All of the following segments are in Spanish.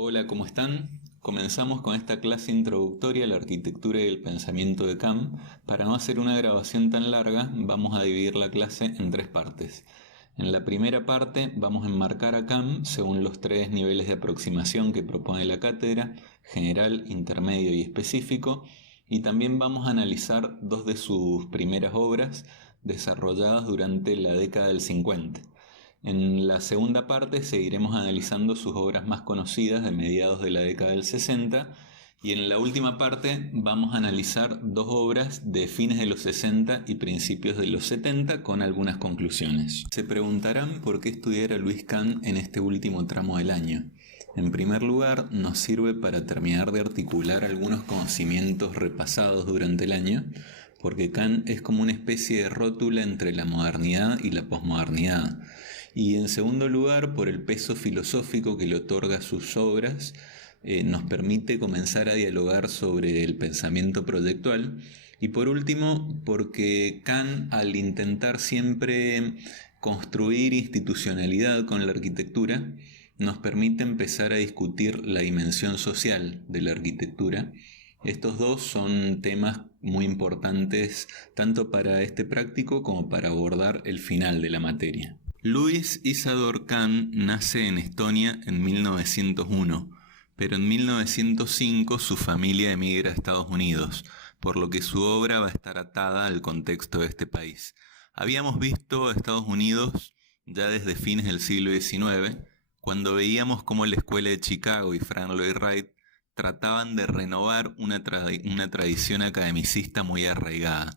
Hola, ¿cómo están? Comenzamos con esta clase introductoria a la arquitectura y el pensamiento de Kant. Para no hacer una grabación tan larga, vamos a dividir la clase en tres partes. En la primera parte vamos a enmarcar a Kant según los tres niveles de aproximación que propone la cátedra: general, intermedio y específico, y también vamos a analizar dos de sus primeras obras desarrolladas durante la década del 50. En la segunda parte seguiremos analizando sus obras más conocidas de mediados de la década del 60, y en la última parte vamos a analizar dos obras de fines de los 60 y principios de los 70 con algunas conclusiones. Se preguntarán por qué estudiar a Luis Kant en este último tramo del año. En primer lugar, nos sirve para terminar de articular algunos conocimientos repasados durante el año, porque Kant es como una especie de rótula entre la modernidad y la posmodernidad. Y en segundo lugar, por el peso filosófico que le otorga a sus obras, nos permite comenzar a dialogar sobre el pensamiento proyectual. Y por último, porque Kant, al intentar siempre construir institucionalidad con la arquitectura, nos permite empezar a discutir la dimensión social de la arquitectura. Estos dos son temas muy importantes tanto para este práctico como para abordar el final de la materia. Louis Isador Kant nace en Estonia en 1901, pero en 1905 su familia emigra a Estados Unidos, por lo que su obra va a estar atada al contexto de este país. Habíamos visto Estados Unidos ya desde fines del siglo XIX, cuando veíamos cómo la Escuela de Chicago y Frank Lloyd Wright trataban de renovar una tradición academicista muy arraigada.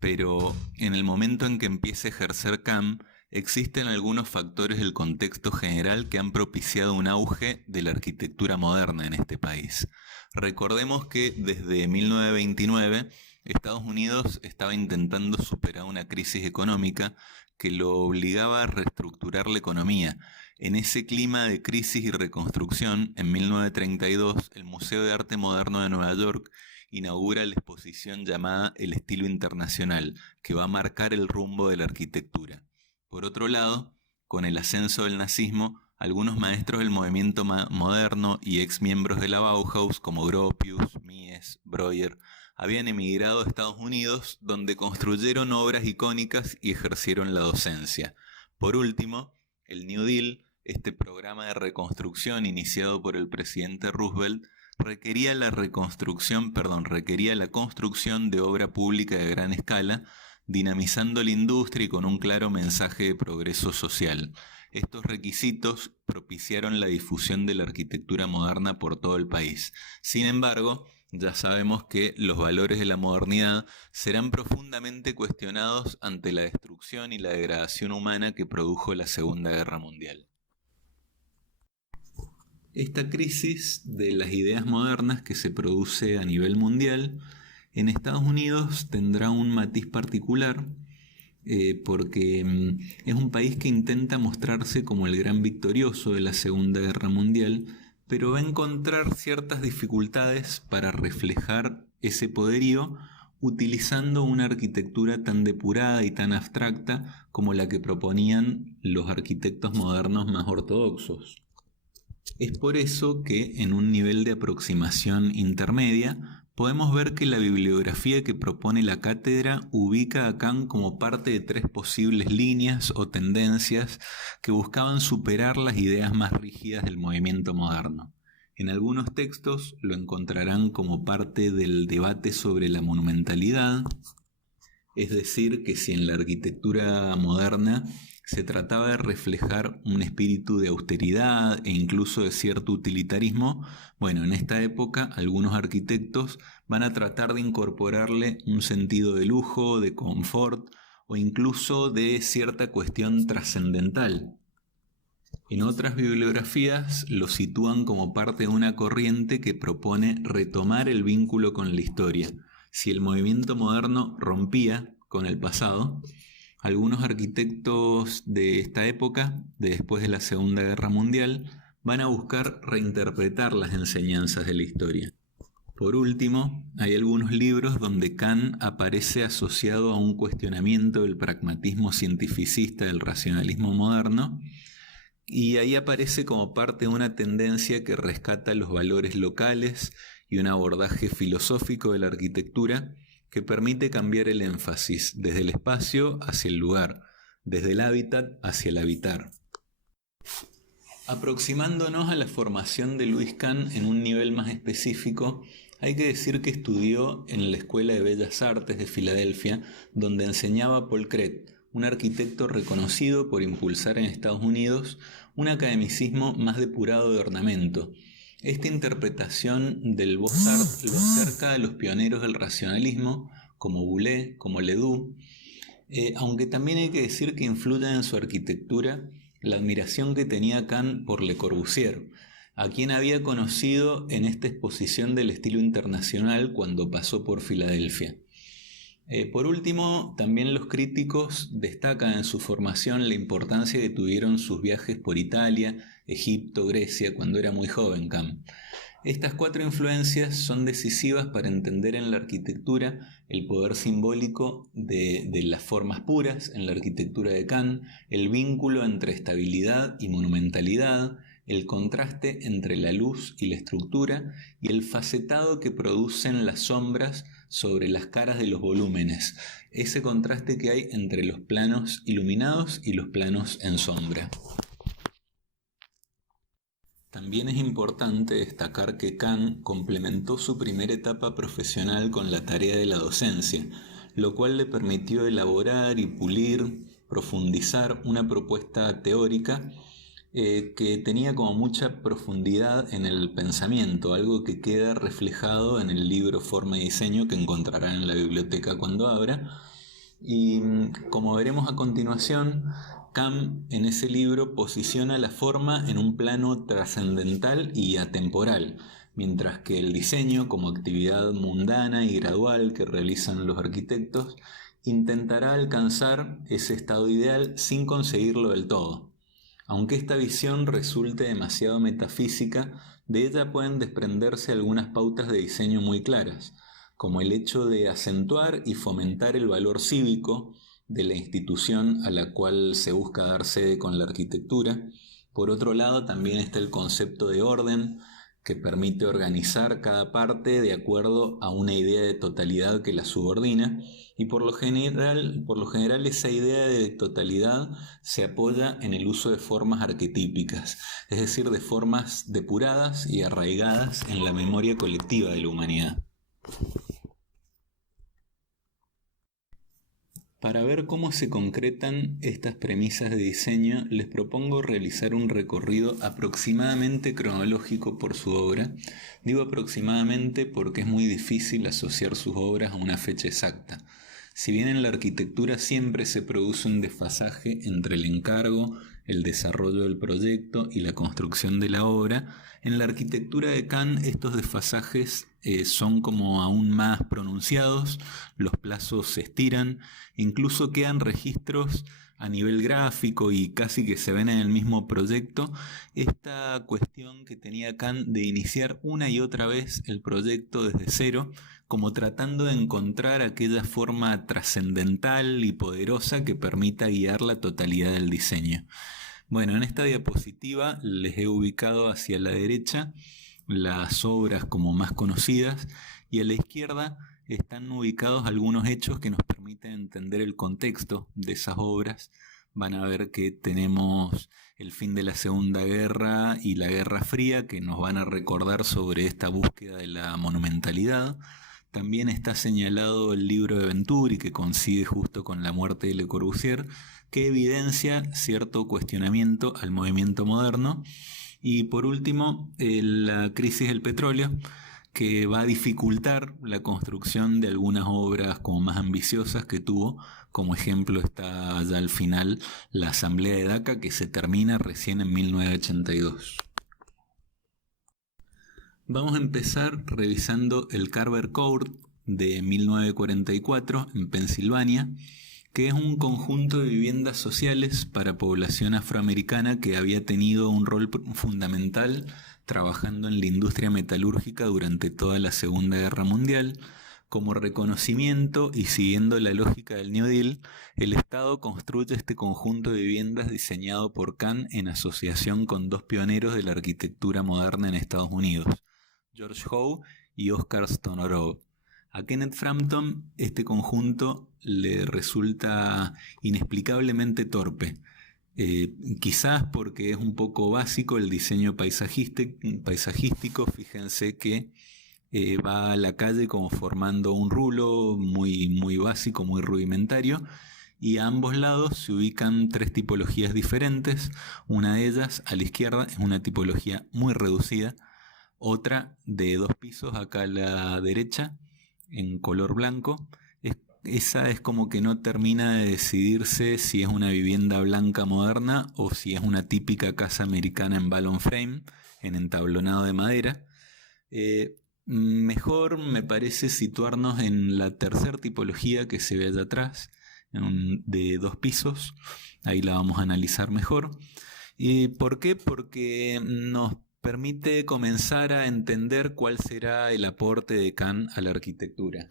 Pero en el momento en que empieza a ejercer Kant, existen algunos factores del contexto general que han propiciado un auge de la arquitectura moderna en este país. Recordemos que desde 1929 Estados Unidos estaba intentando superar una crisis económica que lo obligaba a reestructurar la economía. En ese clima de crisis y reconstrucción, en 1932, el Museo de Arte Moderno de Nueva York inaugura la exposición llamada El Estilo Internacional, que va a marcar el rumbo de la arquitectura. Por otro lado, con el ascenso del nazismo, algunos maestros del movimiento moderno y ex miembros de la Bauhaus, como Gropius, Mies, Breuer, habían emigrado a Estados Unidos, donde construyeron obras icónicas y ejercieron la docencia. Por último, el New Deal, este programa de reconstrucción iniciado por el presidente Roosevelt, requería la construcción de obra pública de gran escala, dinamizando la industria y con un claro mensaje de progreso social. Estos requisitos propiciaron la difusión de la arquitectura moderna por todo el país. Sin embargo, ya sabemos que los valores de la modernidad serán profundamente cuestionados ante la destrucción y la degradación humana que produjo la Segunda Guerra Mundial. Esta crisis de las ideas modernas que se produce a nivel mundial en Estados Unidos tendrá un matiz particular, porque es un país que intenta mostrarse como el gran victorioso de la Segunda Guerra Mundial, pero va a encontrar ciertas dificultades para reflejar ese poderío utilizando una arquitectura tan depurada y tan abstracta como la que proponían los arquitectos modernos más ortodoxos. Es por eso que en un nivel de aproximación intermedia podemos ver que la bibliografía que propone la cátedra ubica a Kant como parte de tres posibles líneas o tendencias que buscaban superar las ideas más rígidas del movimiento moderno. En algunos textos lo encontrarán como parte del debate sobre la monumentalidad, es decir, que si en la arquitectura moderna se trataba de reflejar un espíritu de austeridad e incluso de cierto utilitarismo, bueno, en esta época algunos arquitectos van a tratar de incorporarle un sentido de lujo, de confort o incluso de cierta cuestión trascendental. En otras bibliografías lo sitúan como parte de una corriente que propone retomar el vínculo con la historia. Si el movimiento moderno rompía con el pasado, algunos arquitectos de esta época, de después de la Segunda Guerra Mundial, van a buscar reinterpretar las enseñanzas de la historia. Por último, hay algunos libros donde Kant aparece asociado a un cuestionamiento del pragmatismo cientificista del racionalismo moderno, y ahí aparece como parte de una tendencia que rescata los valores locales y un abordaje filosófico de la arquitectura que permite cambiar el énfasis desde el espacio hacia el lugar, desde el hábitat hacia el habitar. Aproximándonos a la formación de Louis Kahn en un nivel más específico, hay que decir que estudió en la Escuela de Bellas Artes de Filadelfia, donde enseñaba Paul Cret, un arquitecto reconocido por impulsar en Estados Unidos un academicismo más depurado de ornamento. Esta interpretación del Beaux Arts lo acerca de los pioneros del racionalismo, como Boulez, como Ledoux, aunque también hay que decir que influye en su arquitectura la admiración que tenía Kahn por Le Corbusier, a quien había conocido en esta exposición del estilo internacional cuando pasó por Filadelfia. Por último, también los críticos destacan en su formación la importancia que tuvieron sus viajes por Italia, Egipto, Grecia, cuando era muy joven Kahn. Estas 4 influencias son decisivas para entender en la arquitectura el poder simbólico de las formas puras en la arquitectura de Kahn, el vínculo entre estabilidad y monumentalidad, el contraste entre la luz y la estructura y el facetado que producen las sombras sobre las caras de los volúmenes, ese contraste que hay entre los planos iluminados y los planos en sombra. También es importante destacar que Kahn complementó su primera etapa profesional con la tarea de la docencia, lo cual le permitió elaborar y pulir, profundizar una propuesta teórica que tenía como mucha profundidad en el pensamiento, algo que queda reflejado en el libro Forma y Diseño que encontrarán en la biblioteca cuando abra. Y como veremos a continuación, Kahn en ese libro posiciona la forma en un plano trascendental y atemporal, mientras que el diseño, como actividad mundana y gradual que realizan los arquitectos, intentará alcanzar ese estado ideal sin conseguirlo del todo. Aunque esta visión resulte demasiado metafísica, de ella pueden desprenderse algunas pautas de diseño muy claras, como el hecho de acentuar y fomentar el valor cívico de la institución a la cual se busca dar sede con la arquitectura. Por otro lado, también está el concepto de orden, que permite organizar cada parte de acuerdo a una idea de totalidad que la subordina, y por lo general esa idea de totalidad se apoya en el uso de formas arquetípicas, es decir, de formas depuradas y arraigadas en la memoria colectiva de la humanidad. Para ver cómo se concretan estas premisas de diseño, les propongo realizar un recorrido aproximadamente cronológico por su obra. Digo aproximadamente porque es muy difícil asociar sus obras a una fecha exacta. Si bien en la arquitectura siempre se produce un desfasaje entre el encargo, el desarrollo del proyecto y la construcción de la obra, en la arquitectura de Kahn estos desfasajes son como aún más pronunciados, los plazos se estiran, incluso quedan registros a nivel gráfico y casi que se ven en el mismo proyecto, esta cuestión que tenía Kahn de iniciar una y otra vez el proyecto desde cero, como tratando de encontrar aquella forma trascendental y poderosa que permita guiar la totalidad del diseño. Bueno, en esta diapositiva les he ubicado hacia la derecha las obras como más conocidas y a la izquierda están ubicados algunos hechos que nos permiten entender el contexto de esas obras. Van a ver que tenemos el fin de la Segunda Guerra y la Guerra Fría que nos van a recordar sobre esta búsqueda de la monumentalidad. También está señalado el libro de Venturi que coincide justo con la muerte de Le Corbusier, que evidencia cierto cuestionamiento al movimiento moderno. Y por último, la crisis del petróleo, que va a dificultar la construcción de algunas obras como más ambiciosas que tuvo. Como ejemplo está ya al final la Asamblea de Daca, que se termina recién en 1982. Vamos a empezar revisando el Carver Court de 1944 en Pensilvania, que es un conjunto de viviendas sociales para población afroamericana que había tenido un rol fundamental trabajando en la industria metalúrgica durante toda la Segunda Guerra Mundial, Como reconocimiento y siguiendo la lógica del New Deal, el Estado construye este conjunto de viviendas diseñado por Kahn en asociación con dos pioneros de la arquitectura moderna en Estados Unidos, George Howe y Oscar Stronorow. A Kenneth Frampton este conjunto le resulta inexplicablemente torpe. Quizás porque es un poco básico el diseño paisajístico. Fíjense que va a la calle como formando un rulo muy básico, muy rudimentario, y a ambos lados se ubican tres tipologías diferentes. Una de ellas, a la izquierda, es una tipología muy reducida, otra de 2 pisos acá a la derecha, en color blanco. Esa es como que no termina de decidirse si es una vivienda blanca moderna o si es una típica casa americana en balloon frame, en entablonado de madera. Mejor me parece situarnos en la tercera tipología que se ve allá atrás, de 2 pisos. Ahí la vamos a analizar mejor. ¿Por qué? Porque nos permite comenzar a entender cuál será el aporte de Kahn a la arquitectura.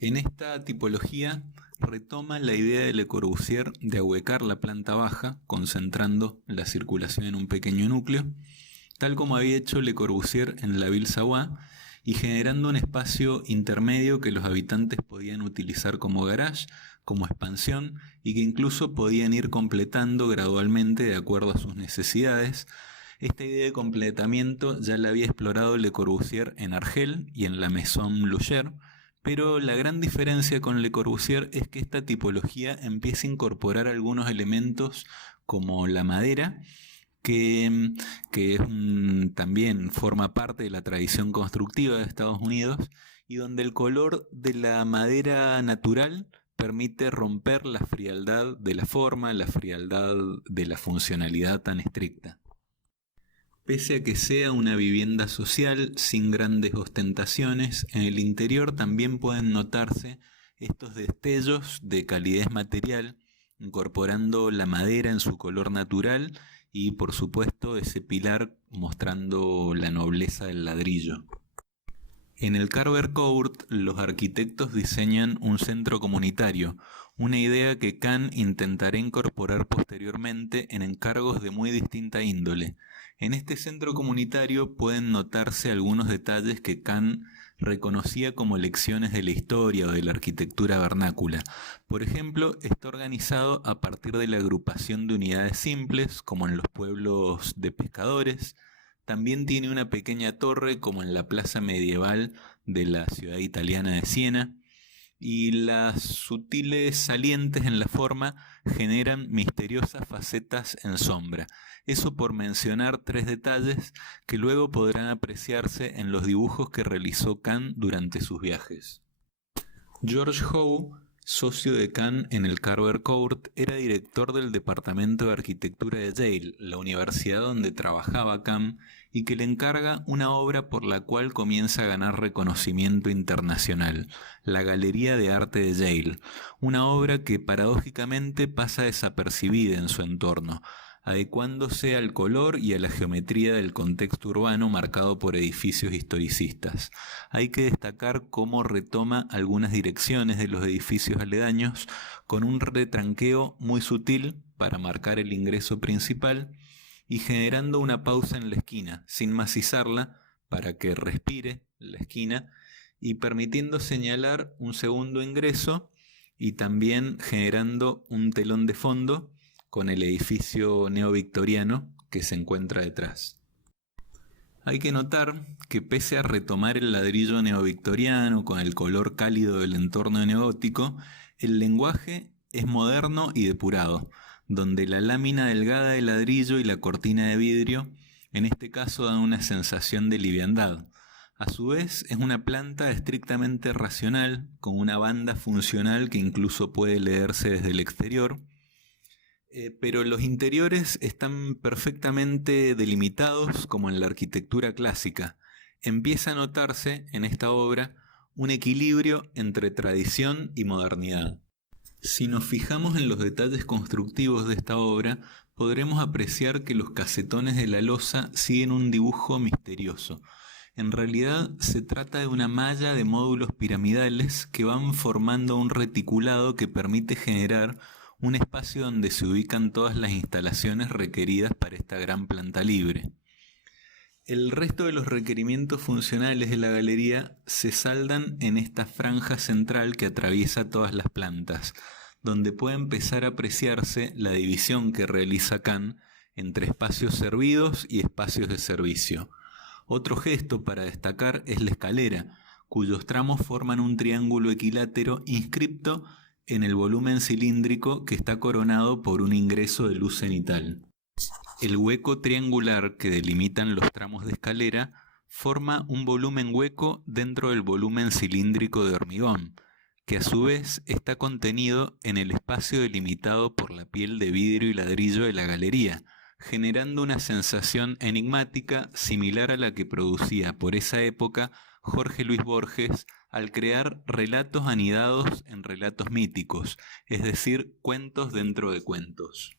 En esta tipología retoma la idea de Le Corbusier de ahuecar la planta baja, concentrando la circulación en un pequeño núcleo, tal como había hecho Le Corbusier en la Ville Savoie, y generando un espacio intermedio que los habitantes podían utilizar como garage, como expansión, y que incluso podían ir completando gradualmente de acuerdo a sus necesidades. Esta idea de completamiento ya la había explorado Le Corbusier en Argel y en la Maison Bleuler, pero la gran diferencia con Le Corbusier es que esta tipología empieza a incorporar algunos elementos como la madera, que también forma parte de la tradición constructiva de Estados Unidos, y donde el color de la madera natural permite romper la frialdad de la forma, la frialdad de la funcionalidad tan estricta. Pese a que sea una vivienda social sin grandes ostentaciones, en el interior también pueden notarse estos destellos de calidez material, incorporando la madera en su color natural y, por supuesto, ese pilar mostrando la nobleza del ladrillo. En el Carver Court, los arquitectos diseñan un centro comunitario, una idea que Kahn intentará incorporar posteriormente en encargos de muy distinta índole. En este centro comunitario pueden notarse algunos detalles que Kahn reconocía como lecciones de la historia o de la arquitectura vernácula. Por ejemplo, está organizado a partir de la agrupación de unidades simples, como en los pueblos de pescadores. También tiene una pequeña torre, como en la plaza medieval de la ciudad italiana de Siena, y las sutiles salientes en la forma generan misteriosas facetas en sombra. Eso por mencionar 3 detalles que luego podrán apreciarse en los dibujos que realizó Kahn durante sus viajes. George Howe, socio de Kahn en el Carver Court, era director del Departamento de Arquitectura de Yale, la universidad donde trabajaba Kahn, y que le encarga una obra por la cual comienza a ganar reconocimiento internacional, la Galería de Arte de Yale, una obra que paradójicamente pasa desapercibida en su entorno, adecuándose al color y a la geometría del contexto urbano marcado por edificios historicistas. Hay que destacar cómo retoma algunas direcciones de los edificios aledaños con un retranqueo muy sutil para marcar el ingreso principal y generando una pausa en la esquina, sin macizarla, para que respire la esquina y permitiendo señalar un segundo ingreso, y también generando un telón de fondo con el edificio neovictoriano que se encuentra detrás. Hay que notar que pese a retomar el ladrillo neovictoriano con el color cálido del entorno neogótico, el lenguaje es moderno y depurado, donde la lámina delgada de ladrillo y la cortina de vidrio en este caso dan una sensación de liviandad. A su vez es una planta estrictamente racional, con una banda funcional que incluso puede leerse desde el exterior, pero los interiores están perfectamente delimitados como en la arquitectura clásica. Empieza a notarse en esta obra un equilibrio entre tradición y modernidad. Si nos fijamos en los detalles constructivos de esta obra, podremos apreciar que los casetones de la losa siguen un dibujo misterioso. En realidad se trata de una malla de módulos piramidales que van formando un reticulado que permite generar un espacio donde se ubican todas las instalaciones requeridas para esta gran planta libre. El resto de los requerimientos funcionales de la galería se saldan en esta franja central que atraviesa todas las plantas, donde puede empezar a apreciarse la división que realiza Kant entre espacios servidos y espacios de servicio. Otro gesto para destacar es la escalera, cuyos tramos forman un triángulo equilátero inscripto en el volumen cilíndrico que está coronado por un ingreso de luz cenital. El hueco triangular que delimitan los tramos de escalera forma un volumen hueco dentro del volumen cilíndrico de hormigón, que a su vez está contenido en el espacio delimitado por la piel de vidrio y ladrillo de la galería, generando una sensación enigmática similar a la que producía por esa época Jorge Luis Borges al crear relatos anidados en relatos míticos, es decir, cuentos dentro de cuentos.